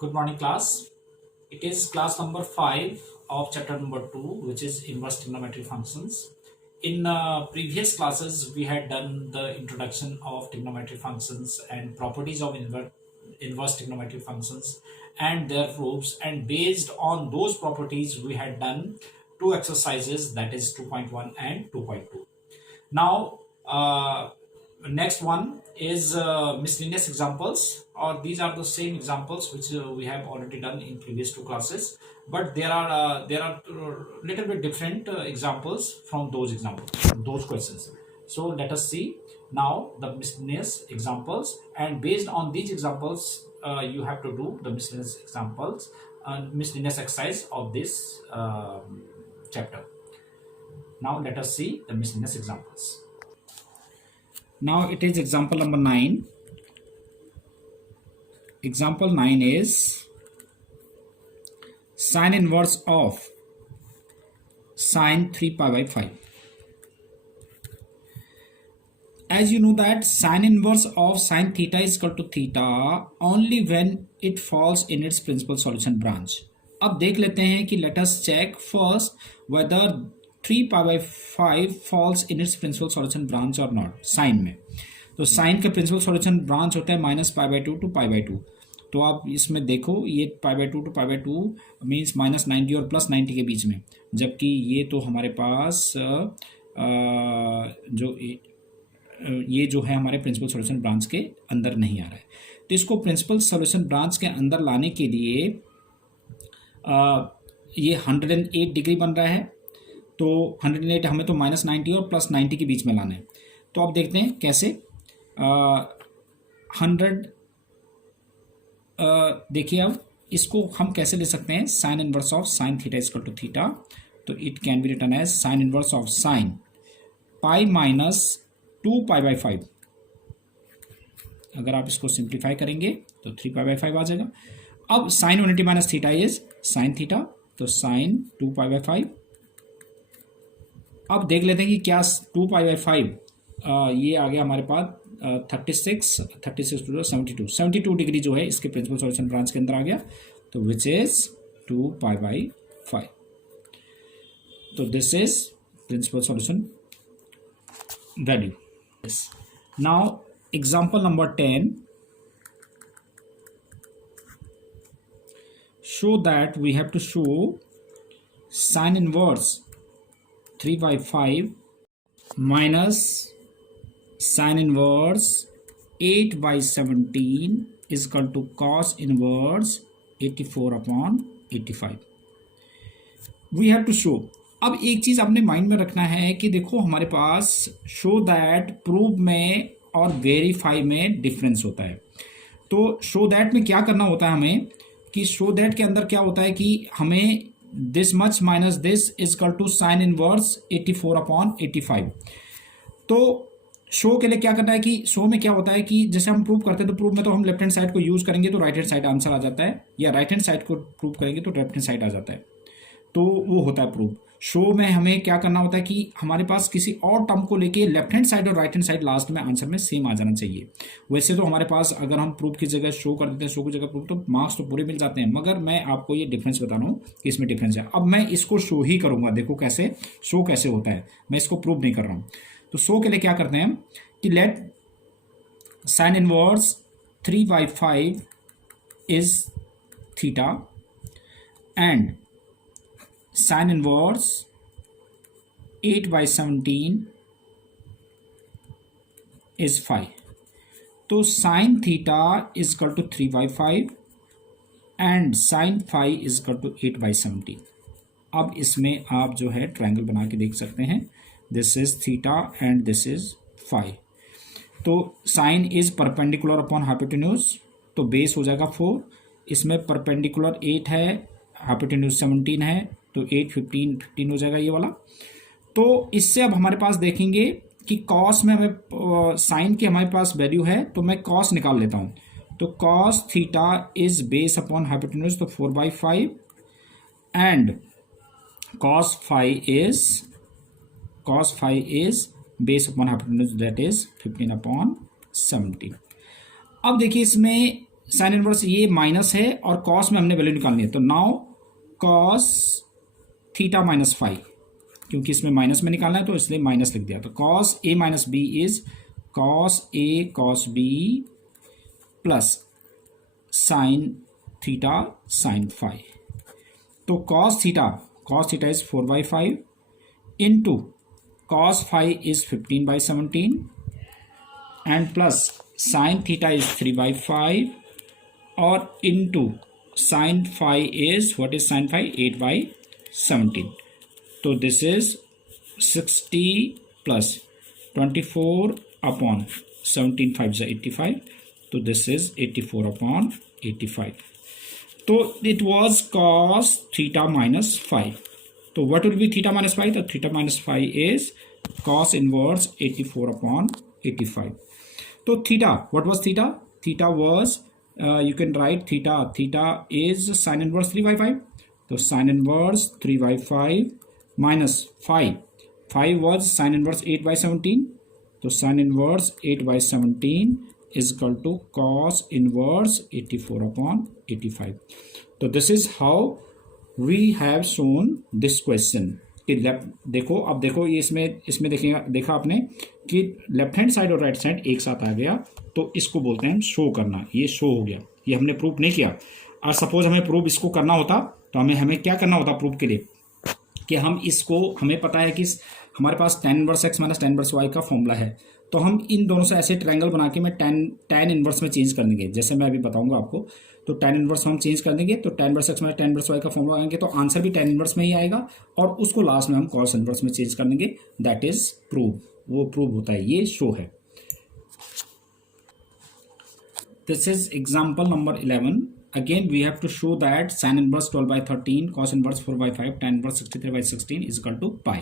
Good morning, class. It is class number 5 of chapter number 2, which is inverse trigonometric functions. In previous classes, we had done the introduction of trigonometric functions and properties of inverse trigonometric functions and their proofs. And based on those properties, we had done two exercises, that is 2.1 and 2.2. Now, next one is miscellaneous examples, or these are the same examples which we have already done in previous two classes, but there are little bit different examples from those questions. So let us see now the miscellaneous examples, and based on these examples you have to do the miscellaneous exercise of this chapter. Now let us see the miscellaneous examples. Now it is example number 9. Example 9 is sine inverse of sine 3 pi by 5. As you know that sine inverse of sine theta is equal to theta only when it falls in its principal solution branch. अब देख लेते हैं कि let us check first whether 3 pi by 5 falls in its principal solution branch or not. Sine में तो sine का principal solution branch होता है minus pi by 2 to pi by 2. तो आप इसमें देखो ये pi by 2 to pi by 2 means minus 90 और प्लस 90 के बीच में, जबकि ये तो हमारे पास ये जो है हमारे प्रिंसिपल सॉल्यूशन ब्रांच के अंदर नहीं आ रहा है. तो इसको प्रिंसिपल सॉल्यूशन ब्रांच के अंदर लाने के लिए ये 108 डिग्री बन रहा है. तो 108 हमें तो माइनस 90 और प्लस 90 के बीच में लाना है. तो आप देखते हैं कैसे 100 देखिए अब इसको हम कैसे ले सकते हैं. Sine inverse of sine theta equal to theta, तो it can be written as sine inverse of sine pi minus 2 pi by 5. अगर आप इसको सिंप्लीफाई करेंगे तो 3 पाई बाई 5 आ जाएगा. अब sine unity minus theta is sine theta, तो साइन 2 पाई बाई 5. अब देख लेते हैं कि क्या 2 पाई बाई 5 ये आ गया हमारे पास 36 टू 72 डिग्री जो है इसके प्रिंसिपल सॉल्यूशन ब्रांच के अंदर आ गया. तो विच इज 2 पाई बाई 5. तो this is principal solution value. Now example number 10. show that we have to show sin inverse 3 by 5 minus sin inverse 8 by 17 is equal to cos inverse 84 upon 85. We have to show. अब एक चीज आपने mind में रखना है कि देखो हमारे पास शो दैट, प्रूव में और वेरीफाई में डिफरेंस होता है. तो शो दैट में क्या करना होता है हमें कि शो दैट के अंदर क्या होता है कि हमें this much minus this is equal to sine inverse 84 upon 85. तो शो के लिए क्या करना है कि शो में क्या होता है कि जैसे हम प्रूव करते हैं तो प्रूव में तो हम लेफ्ट हैंड साइड को यूज करेंगे तो राइट हैंड साइड आंसर आ जाता है, या राइट हैंड साइड को प्रूव करेंगे तो लेफ्ट हैंड साइड आ जाता है. तो वो होता है प्रूव. शो में हमें क्या करना होता है कि हमारे पास किसी और टर्म को लेके लेफ्ट हैंड साइड और राइट हैंड साइड लास्ट में आंसर में सेम आ जाना चाहिए. वैसे तो हमारे पास अगर हम प्रूफ की जगह शो कर देते हैं, शो की जगह प्रूफ, तो मार्क्स तो पूरे मिल जाते हैं. मगर मैं आपको ये डिफरेंस बता रहा हूँ कि इसमें डिफरेंस है. अब मैं इसको शो ही करूंगा. देखो कैसे शो कैसे होता है, मैं इसको प्रूव नहीं कर रहा हूँ. तो शो के लिए क्या करते हैं कि late sine inverse 3 by 5 is theta and sin inverse 8 by 17 is 5. तो sin theta is equal to 3 by 5 and sin phi is equal to 8 by 17. अब इसमें आप जो है ट्रायंगल बना के देख सकते हैं. This is theta and this is phi. तो sine is perpendicular upon hypotenuse, तो बेस हो जाएगा 4. इसमें परपेंडिकुलर 8 है, हाइपोटेन्यूज 17 है, तो 8 15 हो जाएगा ये वाला. तो इससे अब हमारे पास देखेंगे कि कॉस में हमें साइन की हमारे पास वैल्यू है, तो मैं कॉस निकाल लेता हूं. तो cos theta is base upon hypotenuse, तो 4 by 5 and cos phi is base upon hypotenuse, that is 15 upon 17. अब देखिए इसमें साइन इनवर्स ये माइनस है और कॉस में हमने वैल्यू निकालनी है, तो now cos theta minus five, क्योंकि इसमें माइनस में निकालना है तो इसलिए माइनस लिख दिया। तो cos A minus B is cos A cos B plus sine theta sine five. तो cos theta is 4/5 into cos five is 15/17 and plus sine theta is 3/5 और into sine five is what is sine five 8/17। तो this is 60 plus 24 upon 17 5 is 85, तो this is 84/85। तो it was cos theta minus five. तो what will B theta minus five? तो theta minus five is cos inverse 84/85। तो theta, what was theta? Theta was you can write theta is sin inverse 3/5. So sin inverse 3/5 minus 5 was sin inverse 8/17. So sin inverse 8/17 is equal to cos inverse 84/85. So this is how we have shown this question. देखो, अब देखो ये इसमें देखा आपने कि left hand side और right side एक साथ आ गया, तो इसको बोलते हैं शो करना। ये शो हो गया, ये हमने प्रूफ नहीं किया। और सपोज हमें प्रूफ इसको करना होता तो हमें क्या करना होता प्रूफ के लिए, कि हमें पता है कि हमारे पास tan inverse x minus tan inverse y का फॉर्मूला है, तो हम इन दोनों से ऐसे ट्रायंगल बना के मैं tan इनवर्स में चेंज कर देंगे, जैसे मैं अभी बताऊंगा आपको। तो tan इनवर्स हम चेंज कर देंगे, तो tan inverse x minus tan inverse y का फॉर्मूला आएंगे, तो आंसर भी tan इनवर्स में ही आएगा और उसको लास्ट में हम cos इनवर्स में चेंज कर देंगे। दैट इज प्रूव, वो प्रूव होता है, ये शो है। This is example number 11. Again, we have to show that sin inverse 12/13, cos inverse 4/5, tan inverse 63/16 is equal to pi.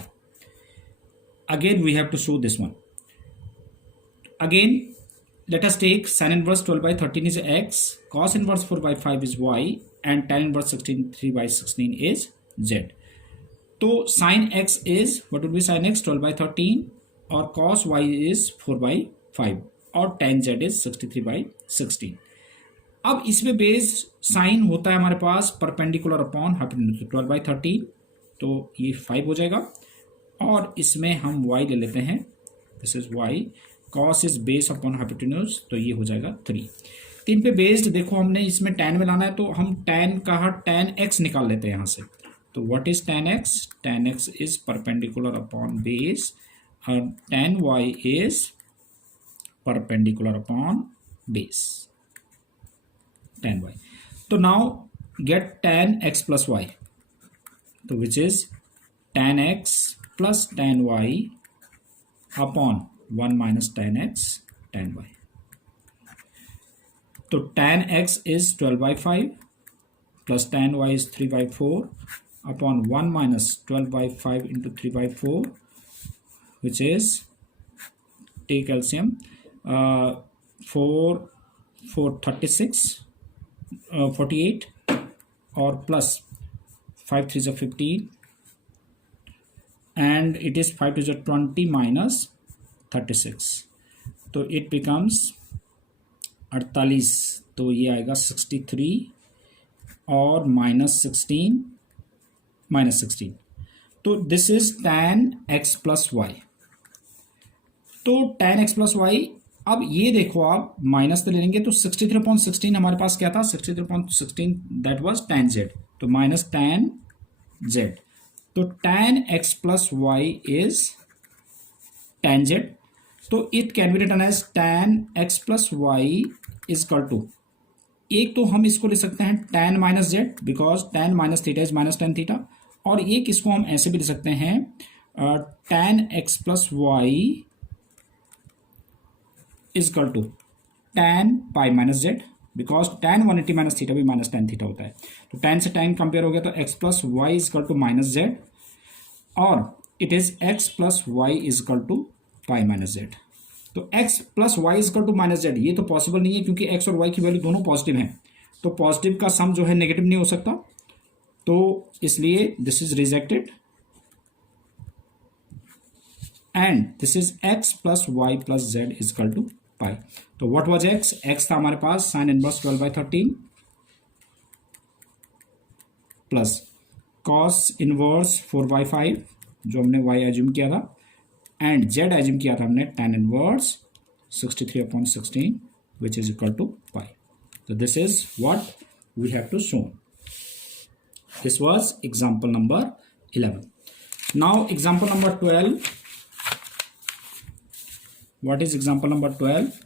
Again, we have to show this one. Again, let us take sin inverse 12/13 is x, cos inverse 4/5 is y, and tan inverse 63/16 is z. तो sin x is, what would be sin x? 12/13 और cos y is 4/5 और tan z is 63/16। अब इसमें base sign होता है हमारे पास perpendicular upon hypotenuse, 12/13, तो ये 5 हो जाएगा और इसमें हम y ले लेते हैं, this is y, cos is base upon hypotenuse, तो ये हो जाएगा 3। 3 पे बेस्ड देखो हमने इसमें tan में लाना है, तो हम tan का tan x निकाल लेते हैं यहाँ से। तो what is tan x? tan x is perpendicular upon base और tan y is perpendicular upon base, tan y. So now get tan x plus y, so which is tan x plus tan y upon 1 minus tan x tan y. So tan x is 12/5 plus tan y is 3/4 upon 1 minus 12/5 into 3/4, which is, take LCM, 4 36 48 और plus 5 3 15 and it is 5 2 20 minus 36, तो it becomes 48, तो ये आएगा 63 और -16, तो this is tan x plus y. तो tan x plus y, अब ये देखो आप माइनस तो ले लेंगे, तो 63/16 हमारे पास क्या था? 63/16 दैट वाज tan z, तो माइनस tan z, तो tan x plus y is tan z, तो it can be written as tan x plus y is equal to, एक तो हम इसको ले सकते हैं tan minus z, because tan minus theta is minus tan theta, और एक इसको हम ऐसे भी ले सकते हैं tan x plus y is equal to tan pi minus z, because tan 180 minus theta भी माइनस tan थीटा होता है, तो tan से tan कंपेयर हो गया, तो x plus y is equal to minus z, और it is x plus y is equal to pi minus z. तो x plus y is equal to minus z, ये तो पॉसिबल नहीं है क्योंकि x और y की वैल्यू दोनों पॉजिटिव हैं, तो पॉजिटिव का सम जो है नेगेटिव नहीं हो सकता, तो इसलिए this is rejected and this is x plus y plus z is equal to pi. तो व्हाट वाज एक्स? एक्स था हमारे पास sine inverse 12/13 plus cos inverse 4/5 जो हमने वाई एज्यूम किया था, एंड जेड एज्यूम किया था हमने tan inverse 63/16 which is equal to pi. So this is what we have to show. This was example number 11. Now example number 12. What is example number 12?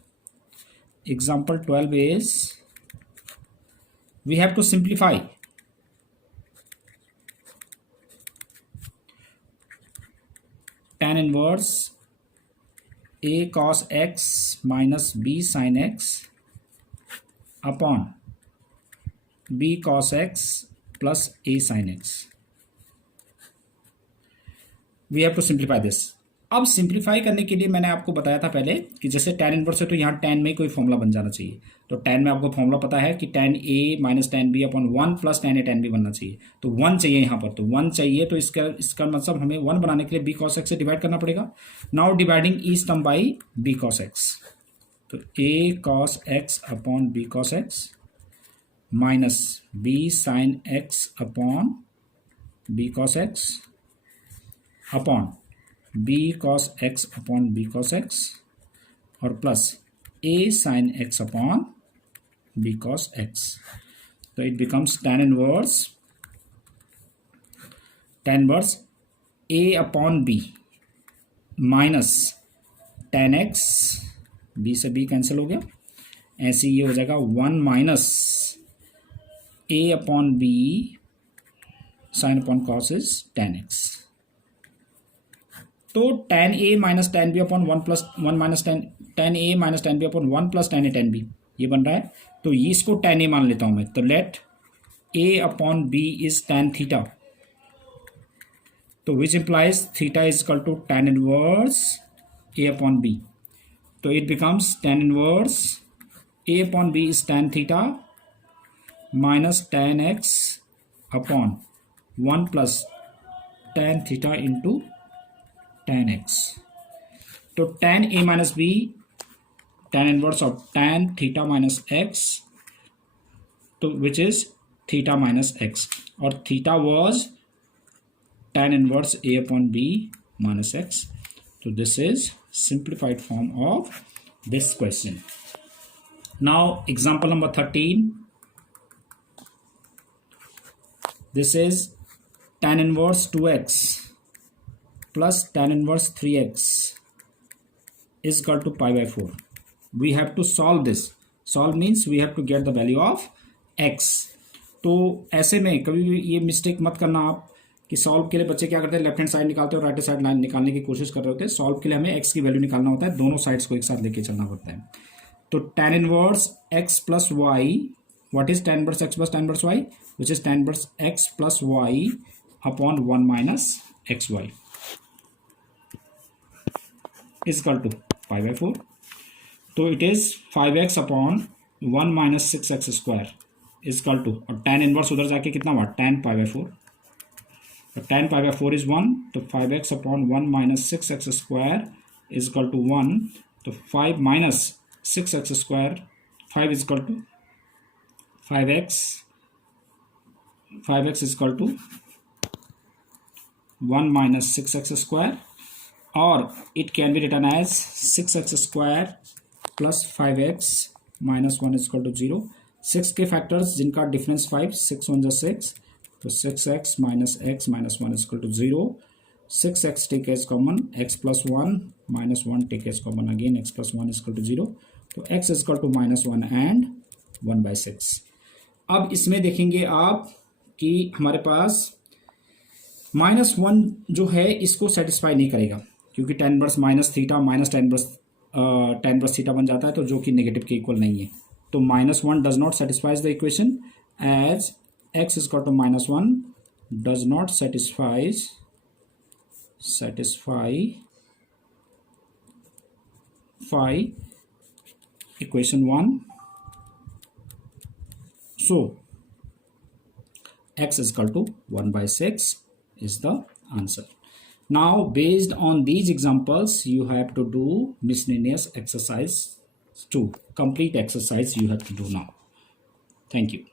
Example 12 is we have to simplify tan inverse a cos x minus b sin x upon b cos x plus a sin x. We have to simplify this. अब simplify करने के लिए मैंने आपको बताया था पहले कि जैसे tan इनवर्स है तो यहाँ tan में कोई फॉर्मूला बन जाना चाहिए। तो tan में आपको फॉर्मूला पता है कि tan a minus tan b upon 1 plus tan a tan b बनना चाहिए। तो 1 चाहिए यहाँ पर, तो 1 चाहिए तो इसका मतलब हमें 1 बनाने के लिए b cos x से डिवाइड करना पड़ेगा। Now dividing each term by b cos x, तो a cos x upon b cos x minus b sin x upon b cos x upon b cos x upon b cos x और plus a sin x upon b cos x. तो it becomes tan inverse a upon b minus tan x, b से b cancel हो गया, ऐसे ये हो जाएगा 1 minus a upon b sine upon cos is tan x. तो tan a minus tan b upon 1 plus 1 minus tan a minus tan b upon 1 plus tan a tan b ये बन रहा है। तो इसको tan a मान लेता हूं मैं, तो let a upon b is tan theta, तो which implies theta is equal to tan inverse a upon b. तो it becomes tan inverse a upon b is tan theta minus tan x upon 1 plus tan theta into tan x. तो tan a minus b tan inverse of tan theta minus x, तो which is theta minus x, और theta was tan inverse a upon b minus x. तो this is simplified form of this question. Now example number 13. This is tan inverse 2x plus tan inverse 3x is equal to pi by 4. We have to solve this. Solve means we have to get the value of x. तो ऐसे में कभी भी ये mistake मत करना आप कि सॉल्व के लिए बच्चे क्या करते हैं, लेफ्ट हैंड साइड निकालते हैं और राइट हैंड साइड निकालने की कोशिश कर रहे होते हैं। सॉल्व के लिए हमें x की वैल्यू निकालना होता है, दोनों साइड्स को एक साथ लेके चलना पड़ता है। तो tan inverse x plus y, what is tan inverse x plus tan inverse y, which is tan inverse x plus y upon 1 minus x y is equal to pi by 4. तो it is 5x upon 1 minus 6x square is equal to, और tan inverse उधर जाके कितना हुआ, tan pi by 4, तो tan pi by 4 is 1, तो 5x upon 1 minus 6x square is equal to 1, तो 5 minus 6x square 5 is equal to 5x is equal to 1 minus 6x square, और it can be written as 6x square plus 5x minus 1 is equal to 0. 6 के factors जिनका difference 5, 6 1 जा 6, तो 6x minus x minus 1 is equal to 0. 6x take as common, x plus 1 minus 1 take as common again, x plus 1 is equal to 0. तो x is equal to minus 1 and 1/6. अब इसमें देखेंगे आप कि हमारे पास -1 जो है इसको सेटिस्फाई नहीं करेगा, क्योंकि tan inverse minus theta minus tan inverse theta बन जाता है, तो जो कि नेगेटिव के इक्वल नहीं है. तो -1 does not satisfies the equation, as x is equal to -1 does not satisfy equation 1. So x is equal to 1/6 is the answer. Now based on these examples you have to do miscellaneous exercise 2 complete exercise you have to do now. Thank you.